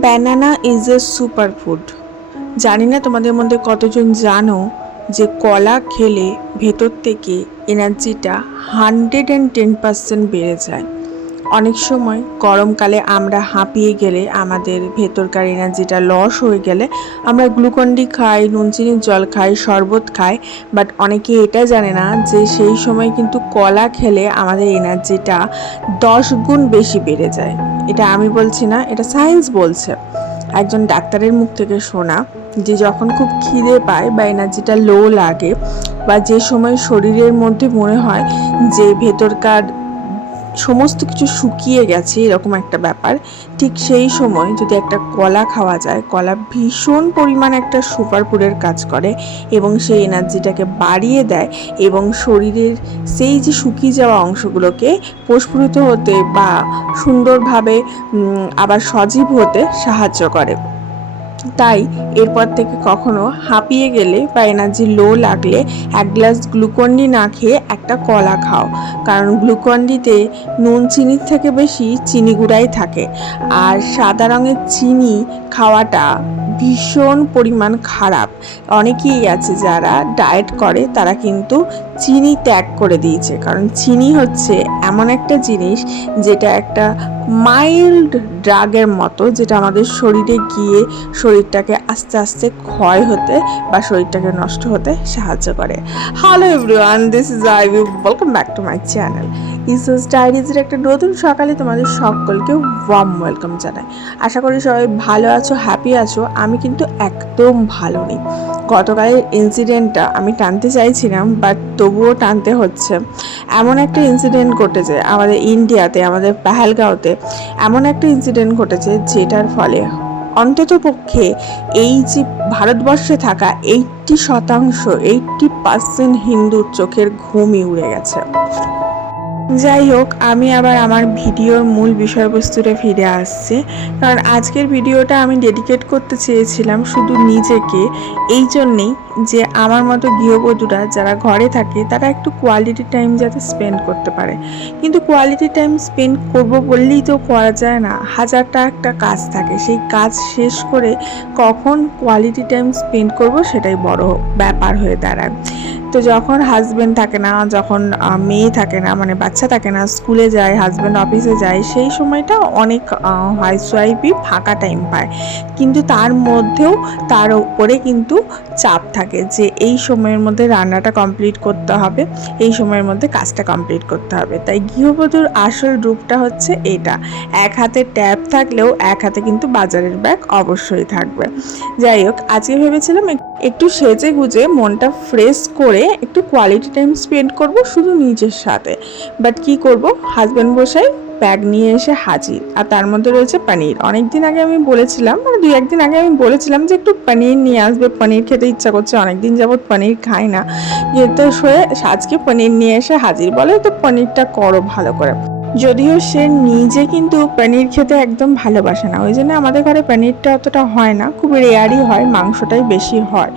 Banana is a super food জানি না তোমাদের মধ্যে কতজন জানো যে কলা খেলে ভেতর থেকে এনার্জিটা হান্ড্রেড অ্যান্ড টেন পার্সেন্ট বেড়ে যায়। অনেক সময় গরমকালে আমরা হাঁপিয়ে গেলে আমাদের ভেতরকার এনার্জিটা লস হয়ে গেলে আমরা গ্লুকন্ডি খাই, নুন চিনির জল খাই, শরবত খাই বাট অনেকে এটা জানে না যে সেই সময় কিন্তু কলা খেলে আমাদের এনার্জিটা দশ গুণ বেশি বেড়ে যায়। এটা আমি বলছি না, এটা সায়েন্স বলছে। একজন ডাক্তারের মুখ থেকে শোনা যে যখন খুব খিদে পায় বা এনার্জিটা লো লাগে বা যে সময় শরীরের মধ্যে মনে হয় যে ভেতরকার সমস্ত কিছু শুকিয়ে গেছে, এরকম একটা ব্যাপার। ঠিক সেই সময় যদি একটা কলা খাওয়া যায়, কলা ভীষণ পরিমাণ একটা সুপারপুরের কাজ করে এবং সেই এনার্জিটাকে বাড়িয়ে দেয় এবং শরীরের সেই যে শুকিয়ে যাওয়া অংশগুলোকে প্রস্ফুটিত হতে বা সুন্দরভাবে আবার সজীব হতে সাহায্য করে। তাই এরপর থেকে কখনো হাঁপিয়ে গেলে বা এনার্জি লো লাগলে এক গ্লাস গ্লুকন্ডি না খেয়ে একটা কলা খাও। কারণ গ্লুকন্ডিতে নুন চিনির থেকে বেশি চিনি গুঁড়াই থাকে। আর সাদা রঙের চিনি খাওয়াটা ভীষণ পরিমাণ খারাপ। অনেকেই আছে যারা ডায়েট করে, তারা কিন্তু চিনি ত্যাগ করে দিয়েছে। কারণ চিনি হচ্ছে এমন একটা জিনিস যেটা একটা মাইল্ড ড্রাগের মতো, যেটা আমাদের শরীরে গিয়ে শরীরটাকে আস্তে আস্তে ক্ষয় হতে বা শরীরটাকে নষ্ট হতে সাহায্য করে। Hello everyone this is I will welcome back to my channel ইসোস ডায়েরিজের একটা নতুন সকালে তোমাদের সকলকে ওয়ার্ম ওয়েলকাম জানাই। আশা করি সবাই ভালো আছো হ্যাপি আছো, আমি কিন্তু একদম ভালো নেই। গতকালের ইনসিডেন্টটা আমি টানতে চাইছিলাম বাট তবুও টানতে হচ্ছে। এমন একটা ইনসিডেন্ট ঘটেছে আমাদের ইন্ডিয়াতে আমাদের পেহেলগাঁওতে এমন একটা ইনসিডেন্ট ঘটেছে যেটার ফলে অন্তত পক্ষে এই যে ভারতবর্ষে থাকা এইটটি শতাংশ এইটটি পার্সেন্ট হিন্দুর চোখের ঘুমই উড়ে গেছে। যাই হোক, আমি আবার আমার ভিডিওর মূল বিষয়বস্তুটা ফিরে আসছে। কারণ আজকের ভিডিওটা আমি ডেডিকেট করতে চেয়েছিলাম শুধু নিজেকে, এই জন্যেই যে আমার মতো গৃহবধূরা যারা ঘরে থাকে, তারা একটু কোয়ালিটি টাইম যাতে স্পেন্ড করতে পারে। কিন্তু কোয়ালিটি টাইম স্পেন্ড করব বললেই তো করা যায় না। হাজারটা একটা কাজ থাকে, সেই কাজ শেষ করে কখন কোয়ালিটি টাইম স্পেন্ড করব সেটাই বড় ব্যাপার হয়ে দাঁড়ায়। তো যখন হাজব্যান্ড থাকে না, যখন মেয়ে থাকে না মানে বাচ্চা থাকে না স্কুলে যায় হাজব্যান্ড অফিসে যায়, সেই সময়টা অনেক হাউস ওয়াইফই ফাঁকা টাইম পায়। কিন্তু তার মধ্যেও তার উপরে কিন্তু চাপ থাকে যে এই সময়ের মধ্যে রান্নাটা কমপ্লিট করতে হবে, এই সময়ের মধ্যে কাজটা কমপ্লিট করতে হবে। তাই গৃহবধূর আসল রূপটা হচ্ছে এটা। এক হাতে ট্যাব থাকলেও এক হাতে কিন্তু বাজারের ব্যাগ অবশ্যই থাকবে। যাই হোক, আজকে ভেবেছিলাম একটু সেজে গুজে মনটা ফ্রেশ করে একটু কোয়ালিটি টাইম স্পেন্ড করব শুধু নিজের সাথে। বাট কি করব? হাজব্যান্ড বসাই ব্যাগ নিয়ে এসে হাজির। আর তার মধ্যে রয়েছে পনির অনেক দিন আগে আমি বলেছিলাম মানে দুই একদিন আগে আমি বলেছিলাম যে একটু পনির নিয়ে আসবে। পনির খেতে ইচ্ছা করছে অনেক দিন যাবত পনির খাই না। ইয়ে তো শুয়ে আজকে পনির নিয়ে এসে হাজির। বলে তো পনিরটা করো ভালো করে। যদিও সে নিজে কিন্তু পনির খেতে একদম ভালোবাসে না। ওই জন্য আমাদের ঘরে পনিরটা অতটা হয় না। খুব রেয়ারই হয়, মাংসটাই বেশি হয়।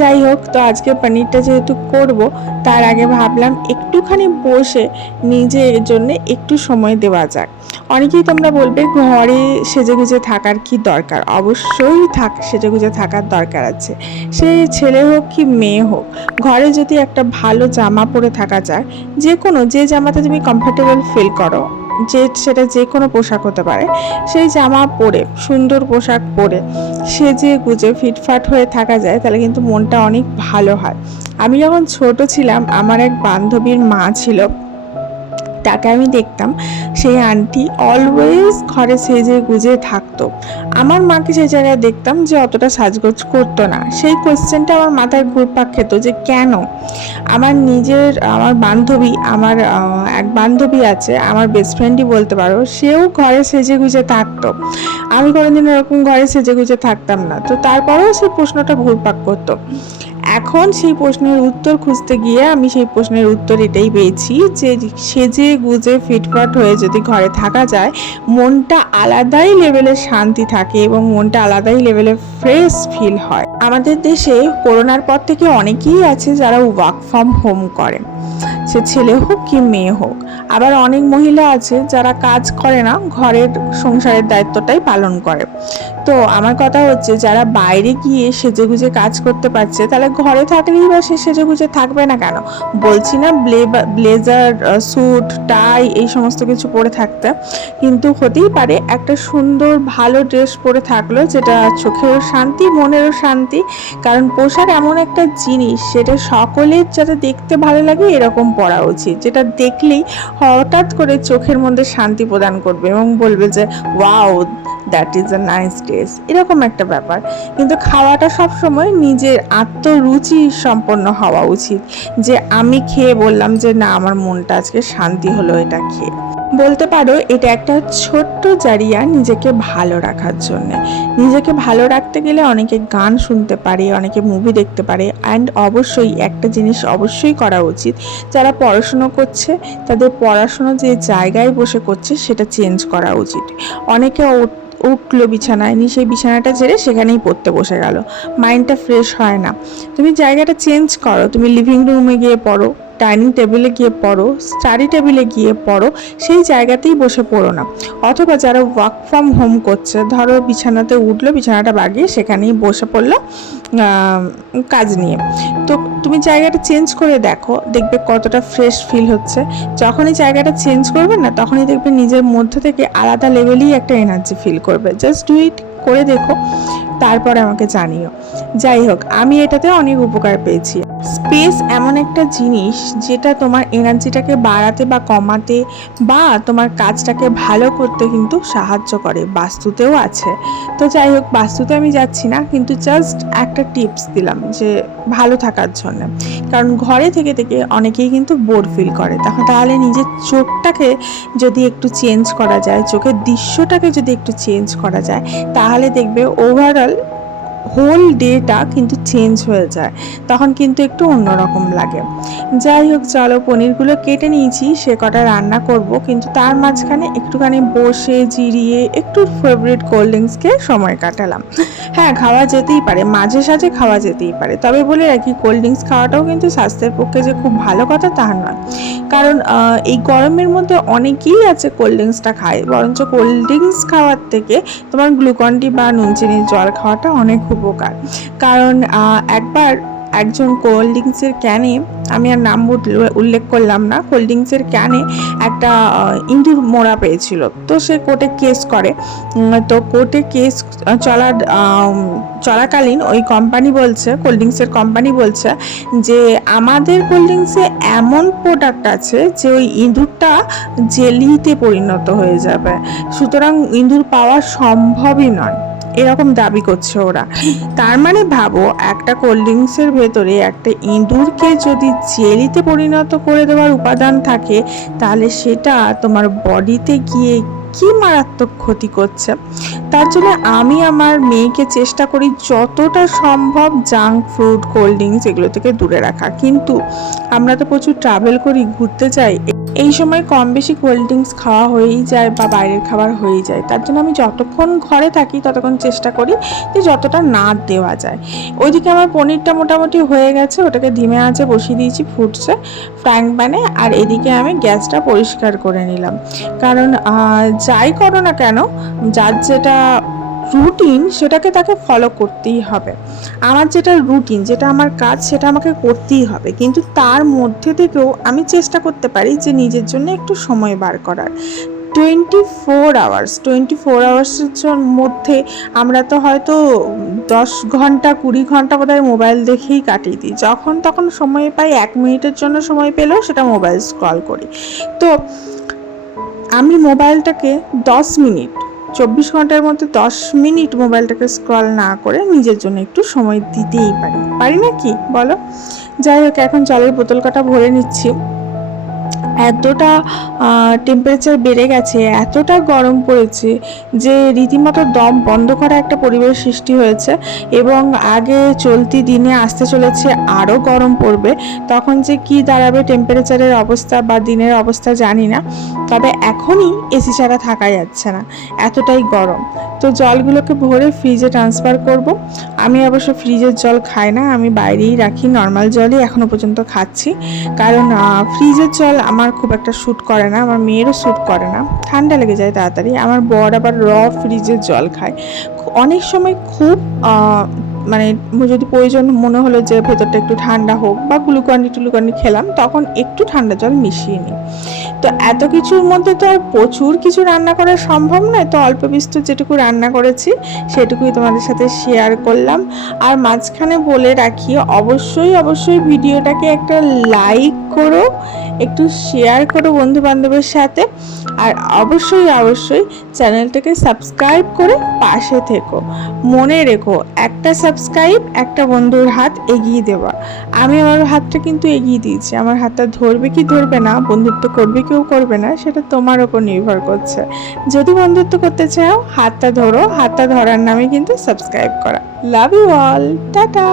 যাই হোক, তো আজকে পনিরটা যেহেতু করব, তার আগে ভাবলাম একটুখানি বসে নিজের জন্য একটু সময় দেওয়া যাক। অনেকেই তোমরা বলবে ঘরে সেজেগুজে থাকার কি দরকার? অবশ্যই থাক, সেজেগুজে থাকার দরকার আছে। সে ছেলে হোক কি মেয়ে হোক, ঘরে যদি একটা ভালো জামা পরে থাকা যায় যে কোনো যে জামাতে তুমি কমফোর্টেবল ফিল করো। যে, সেটা যে কোনো পোশাক হতে পারে। সেই জামা পরে, সুন্দর পোশাক পরে সেজে গুজে ফিটফাট হয়ে থাকা যায়, তাহলে কিন্তু মনটা অনেক ভালো হয়। আমি যখন ছোট ছিলাম, আমার এক বান্ধবীর মা ছিল। তাকে আমি দেখতাম। সেই আন্টি অলওয়েজ ঘরে সেজে গুজে থাকতো। আমার মাকে সেই জায়গায় দেখতাম যে অতটা সাজগোজ করতো না। সেই কোয়েশ্চেনটা আমার মাথায় ঘুরপাক খেত যে কেন? আমার নিজের, আমার বান্ধবী, আমার এক বান্ধবী আছে, আমার বেস্ট ফ্রেন্ডই বলতে পারো, সেও ঘরে সেজে গুজে থাকতো। আমি কোনোদিন এরকম ঘরে সেজে গুজে থাকতাম না। তো তারপরেও সেই প্রশ্নটা ঘুরপাক করতো। এখন সেই প্রশ্নের উত্তর খুঁজতে গিয়ে আমি সেই প্রশ্নের উত্তর এটাই পেয়েছি যে সেজে গুজে ফিটফাট হয়ে যদি ঘরে থাকা যায়, মনটা আলাদাই লেভেলের শান্তি থাকে এবং মনটা আলাদাই লেভেলের ফ্রেশ ফিল হয়। আমাদের দেশে করোনার পর থেকে অনেকেই আছে যারা ওয়ার্ক ফ্রম হোম করে। সে ছেলে হোক কি মেয়ে হোক। আবার অনেক মহিলা আছে যারা কাজ করে না, ঘরের সংসারের দায়িত্বটাই পালন করে। তো আমার কথা হচ্ছে যারা বাইরে গিয়ে সেজেগুজে কাজ করতে পারছে, তাহলে ঘরে থাকলেই বা সে সেজেগুজে থাকবে না কেন? বলছি না ব্লেজার স্যুট, টাই এই সমস্ত কিছু পরে থাকতে। কিন্তু হতেই পারে একটা সুন্দর, ভালো ড্রেস পরে থাকল যেটা চোখেরও শান্তি, মনেরও শান্তি। কারণ পোশাক এমন একটা জিনিস, সেটা সকলের যাতে দেখতে ভালো লাগে এরকম পরা উচিত। যেটা দেখলেই হঠাৎ করে চোখের মধ্যে শান্তি প্রদান করবে এবং বলবে যে wow that is a nice dress এরকম একটা ব্যাপার। কিন্তু খাওয়াটা সবসময় নিজের আত্মরুচি সম্পন্ন হওয়া উচিত। যে, আমি খেয়ে বললাম যে, না, আমার মনটা আজকে শান্তি হলো এটা খেয়ে। বলতে পারো, এটা একটা ছোট্ট জারিয়া নিজেকে ভালো রাখার জন্য। নিজেকে ভালো রাখতে গেলে অনেকে গান শুনতে পারে, অনেকে মুভি দেখতে পারে অ্যান্ড অবশ্যই একটা জিনিস অবশ্যই করা উচিত। যারা পড়াশুনো করছে, তাদের পড়াশুনো যে জায়গায় বসে করছে, সেটা চেঞ্জ করা উচিত। অনেকে উঠল বিছানায় নিয়ে সেই বিছানাটা ছেড়ে সেখানেই পড়তে বসে গেল। মাইন্ডটা ফ্রেশ হয় না। তুমি জায়গাটা চেঞ্জ করো, তুমি লিভিং রুমে গিয়ে পড়ো। ডাইনিং টেবিলে গিয়ে পড়ো, স্টাডি টেবিলে গিয়ে পড়ো, সেই জায়গাতেই বসে পড়ো না। অথবা যারা ওয়ার্ক ফ্রম হোম করছে, ধরো বিছানাতে উঠল, বিছানাটা বাগিয়ে সেখানেই বসে পড়ল কাজ নিয়ে। তো তুমি জায়গাটা চেঞ্জ করে দেখো, দেখবে কতটা ফ্রেশ ফিল হচ্ছে। যখনই জায়গাটা চেঞ্জ করবে না, তখনই দেখবে নিজের মধ্য থেকে আলাদা লেভেলেই একটা এনার্জি ফিল করবে। জাস্ট ডু ইট করে দেখো, তারপরে আমাকে জানিও। যাই হোক, আমি এটাতে অনেক উপকার পেয়েছি। স্পেস এমন একটা জিনিস যেটা তোমার এনার্জিটাকে বাড়াতে বা কমাতে বা তোমার কাজটাকে ভালো করতে কিন্তু সাহায্য করে, বাস্তুতেও আছে। তো যাই হোক, বাস্তুতে আমি যাচ্ছি না, কিন্তু জাস্ট একটা টিপস দিলাম যে ভালো থাকার জন্য। কারণ ঘরে থেকে থেকে অনেকেই কিন্তু বোর ফিল করে। তখন তাহলে নিজের চোখটাকে যদি একটু চেঞ্জ করা যায়, চোখের দৃশ্যটাকে যদি একটু চেঞ্জ করা যায়, তাহলে দেখবে ওভারঅল হোল ডেটা কিন্তু চেঞ্জ হয়ে যায়। তখন কিন্তু একটু অন্যরকম লাগে। যাই হোক, চলো পনিরগুলো কেটে নিয়েছি, সে কটা রান্না করব, কিন্তু তার মাঝখানে একটুখানি বসে, জিরিয়ে একটু ফেভারিট কোল্ড ড্রিঙ্কসকে সময় কাটালাম। হ্যাঁ খাওয়া যেতেই পারে, মাঝে সাঝে খাওয়া যেতেই পারে। তবে বলে রাখি কোল্ড ড্রিঙ্কস খাওয়াটাও কিন্তু স্বাস্থ্যের পক্ষে যে খুব ভালো কথা তা নয়। কারণ এই গরমের মধ্যে অনেকেই আছে কোল্ড ড্রিঙ্কসটা খায়, বরঞ্চ কোল্ড ড্রিঙ্কস খাওয়ার থেকে তোমার গ্লুকন ডি বা নুন, চিনির জল খাওয়াটা অনেক উপকার। কারণ একবার একজন কোল্ড ড্রিঙ্কসের ক্যানে আমি আর নাম উল্লে- উল্লেখ করলাম না কোল্ড ড্রিঙ্কসের ক্যানে একটা ইঁদুর মোড়া পেয়েছিল। তো সে কোর্টে কেস করে। তো কোর্টে কেস চলার চলাকালীন ওই কোম্পানি বলছে কোল্ড ড্রিঙ্কসের কোম্পানি বলছে যে, আমাদের কোল্ড ড্রিঙ্কসে এমন প্রোডাক্ট আছে যে, ওই ইঁদুরটা জেলিতে পরিণত হয়ে যাবে। সুতরাং ইঁদুর পাওয়া সম্ভবই নয়। এরকম দাবি করছে ওরা। তার মানে ভাবো, একটা কোল্ড ড্রিঙ্কসের ভেতরে একটা ইঁদুরকে যদি জেলিতে পরিণত করে দেওয়ার উপাদান থাকে, তাহলে সেটা তোমার বডিতে গিয়ে কি মারাত্মক ক্ষতি করছে? তার জন্য আমি আমার মেয়েকে চেষ্টা করি যতটা সম্ভব জাঙ্ক ফুড কোল্ড ড্রিঙ্কস এগুলো থেকে দূরে রাখা। কিন্তু আমরা তো প্রচুর ট্রাভেল করি, ঘুরতে যাই এই সময় কম বেশি কোল্ড ড্রিঙ্কস খাওয়া হয়েই যায় বা বাইরের খাবার হয়েই যায়। তার জন্য আমি যতক্ষণ ঘরে থাকি ততক্ষণ চেষ্টা করি যে যতটা না দেওয়া যায়। ওইদিকে আমার পনিরটা মোটামুটি হয়ে গেছে, ওটাকে ধিমে আঁচে বসিয়ে দিয়েছি, ফুটছে ফ্রাইং প্যানে আর এদিকে আমি গ্যাসটা পরিষ্কার করে নিলাম। কারণ যাই করো না কেন, যার যেটা রুটিন সেটাকে তাকে ফলো করতেই হবে। আমার যেটা রুটিন যেটা আমার কাজ, সেটা আমাকে করতেই হবে। কিন্তু তার মধ্যে থেকেও আমি চেষ্টা করতে পারি যে নিজের জন্য একটু সময় বার করার। Twenty four hours twenty four আওয়ার্সের মধ্যে আমরা তো হয়তো দশ ঘণ্টা, কুড়ি ঘণ্টা বোধহয় মোবাইল দেখেই কাটিয়ে দিই। যখন তখন সময় পাই, এক মিনিটের জন্য সময় পেলেও সেটা মোবাইল স্ক্রল করি। তো আমি মোবাইলটাকে দশ মিনিট চব্বিশ ঘণ্টার মধ্যে দশ মিনিট মোবাইলটাকে স্ক্রল না করে নিজের জন্য একটু সময় দিতেই পারি। পারি না কি? বলো। যাই হোক, এখন জলের বোতল কাটা ভরে নিচ্ছি। এতটা টেম্পারেচার বেড়ে গেছে, এতটা গরম পড়েছে যে রীতিমতো দম বন্ধ করা একটা পরিবেশ সৃষ্টি হয়েছে এবং আগে চলতি দিনে আসতে চলেছে আরও গরম পড়বে। তখন যে কি দাঁড়াবে টেম্পারেচারের অবস্থা বা দিনের অবস্থা জানি না, তবে এখনই এসি ছাড়া থাকা যাচ্ছে না, এতটাই গরম। তো জলগুলোকে ভরে ফ্রিজে ট্রান্সফার করব। আমি অবশ্য ফ্রিজের জল খাই না, আমি বাইরেই রাখি নর্মাল জলই এখনও পর্যন্ত খাচ্ছি। কারণ ফ্রিজের জল আমার খুব একটা শ্যুট করে না, আমার মেয়েরও শ্যুট করে না। ঠান্ডা লেগে যায় তাড়াতাড়ি। আমার বর আবার র ফ্রিজের জল খায়। অনেক সময় খুব মানে যদি প্রয়োজন মনে হলো যে ভেতরটা একটু ঠান্ডা হোক বা গ্লুকন্ডি টুলুকন্ডি খেলাম, তখন একটু ঠান্ডা জল মিশিয়ে নিই। তো এত কিছুর মধ্যে তো আর প্রচুর কিছু রান্না করা সম্ভব নয়। তো অল্প বিস্তর যেটুকু রান্না করেছি, সেটুকুই তোমাদের সাথে শেয়ার করলাম। আর মাঝখানে বলে রাখি, অবশ্যই অবশ্যই ভিডিওটাকে একটা লাইক করো, একটু শেয়ার করো বন্ধু বান্ধবের সাথে। আর অবশ্যই অবশ্যই চ্যানেলটাকে সাবস্ক্রাইব করে পাশে থেকো। মনে রেখো, একটা সাবস্ক্রাইব একটা বন্ধুর হাত এগিয়ে দেওয়া। আমি আমার হাতটা কিন্তু এগিয়ে দিয়েছি। আমার হাতটা ধরবে কি ধরবে না, বন্ধুত্ব করবে কেউ করবে না, সেটা তোমার ওপর নির্ভর করছে। যদি বন্ধুত্ব করতে চাও, হাতটা ধরো, হাতটা ধরার নামে কিন্তু সাবস্ক্রাইব করা। Love you all tata!